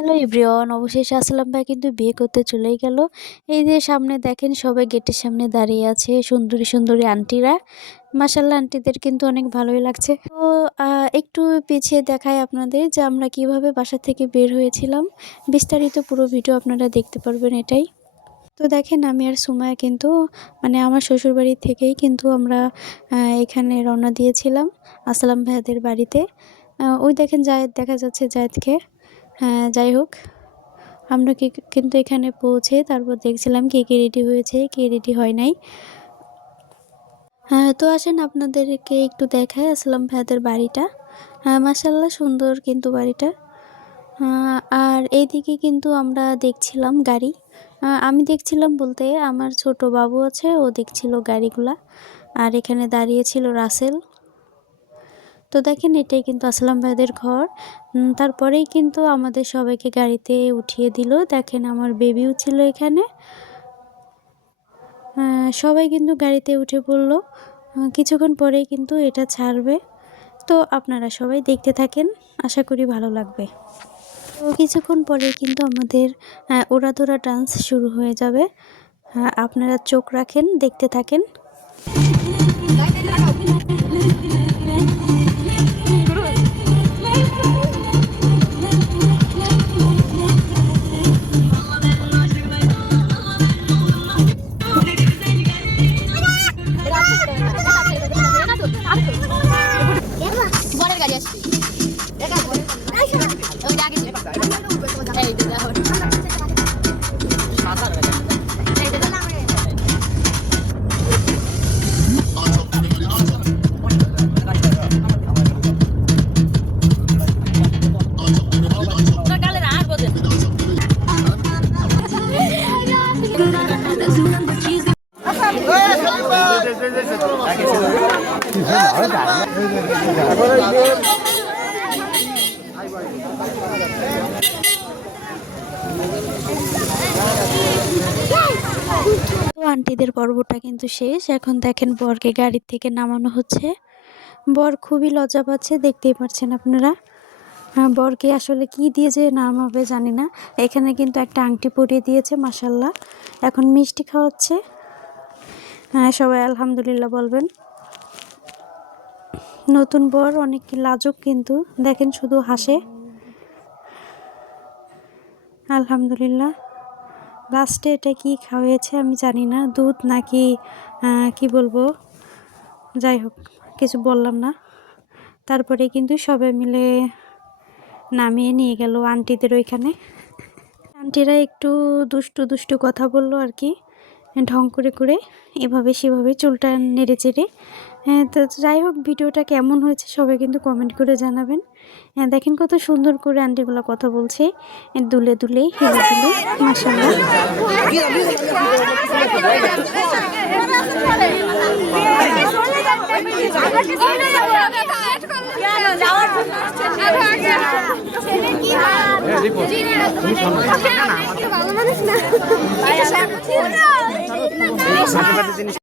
Hello everyone, অবশেষে আসলাম ভাই কিন্তু বিয়ে করতে চলেই গেল। এই যে সামনে দেখেন সবাই গেটের সামনে দাঁড়িয়ে আছে, সুন্দরী সুন্দরী আন্টিরা। মাশাল্লাহ, আন্টিদের কিন্তু অনেক ভালোই লাগছে। তো একটু পিছিয়ে দেখায় আপনাদের যে আমরা কিভাবে বাসা থেকে বের হয়েছিলাম। বিস্তারিত পুরো ভিডিও আপনারা দেখতে পারবেন এটাই। তো দেখেন আমি আর সুমায়া কিন্তু আমার শ্বশুরবাড়ি থেকেই কিন্তু আমরা এখানে রওনা দিয়েছিলাম আসলাম ভাইয়াদের বাড়িতে। ওই দেখেন জায়েদ দেখা যাচ্ছে, জায়েদকে। হ্যাঁ, যাই হোক, আমরা কিন্তু এখানে পৌঁছে তারপর দেখছিলাম কে কে রেডি হয়েছে, কে রেডি হয় নাই। হ্যাঁ, তো আসেন আপনাদেরকে একটু দেখায় আসলাম ভাইয়াদের বাড়িটা। হ্যাঁ, মাশাল্লাহ সুন্দর কিন্তু বাড়িটা। আর এইদিকে কিন্তু আমরা দেখছিলাম গাড়ি। আমি দেখছিলাম বলতে আমার ছোট বাবু আছে, ও দেখছিল গাড়িগুলা। আর এখানে দাঁড়িয়েছিল রাসেল। তো দেখেন এটাই কিন্তু আসলাম ভাইদের ঘর। তারপরেই কিন্তু আমাদের সবাইকে গাড়িতে উঠিয়ে দিল। দেখেন আমার বেবিও ছিল এখানে। সবাই কিন্তু গাড়িতে উঠে পড়লো। কিছুক্ষণ পরেই কিন্তু এটা ছাড়বে। তো আপনারা সবাই দেখতে থাকেন, আশা করি ভালো লাগবে। তো কিছুক্ষণ পরে কিন্তু আমাদের ওড়াধরা ডান্স শুরু হয়ে যাবে। আপনারা চোখ রাখেন, দেখতে থাকেন। তো আন্টিদের পর্বটা কিন্তু শেষ। এখন দেখেন বরকে গাড়ির থেকে নামানো হচ্ছে। বর খুবই লজ্জা পাচ্ছে, দেখতেই পাচ্ছেন আপনারা। বরকে আসলে কি দিয়ে যে নামাবে জানি না। এখানে কিন্তু একটা আংটি পরিয়ে দিয়েছে, মাশাল্লাহ। এখন মিষ্টি খাওয়াচ্ছে। সবাই আলহামদুলিল্লাহ বলবেন। নতুন বর অনেক লাজুক, কিন্তু দেখেন শুধু হাসে। আলহামদুলিল্লাহ। লাস্টে এটা কি খাওয়াইছে আমি জানি না, দুধ নাকি কি বলবো, যাই হোক কিছু বললাম না। তারপরে কিন্তু সবাই মিলে নামিয়ে নিয়ে গেল আন্টিদের ওইখানে। আন্টিরা একটু দুষ্টু দুষ্টু কথা বললো আর কি, ঢং করে করে এভাবে সেভাবে চুলটা নেড়ে চেড়ে। তো যাই হোক, ভিডিওটা কেমন হয়েছে সবাই কিন্তু কমেন্ট করে জানাবেন। দেখেন কত সুন্দর করে আন্টিগুলো কথা বলছে, দুলে দুলে হেলে দুলে, মাশাআল্লাহ।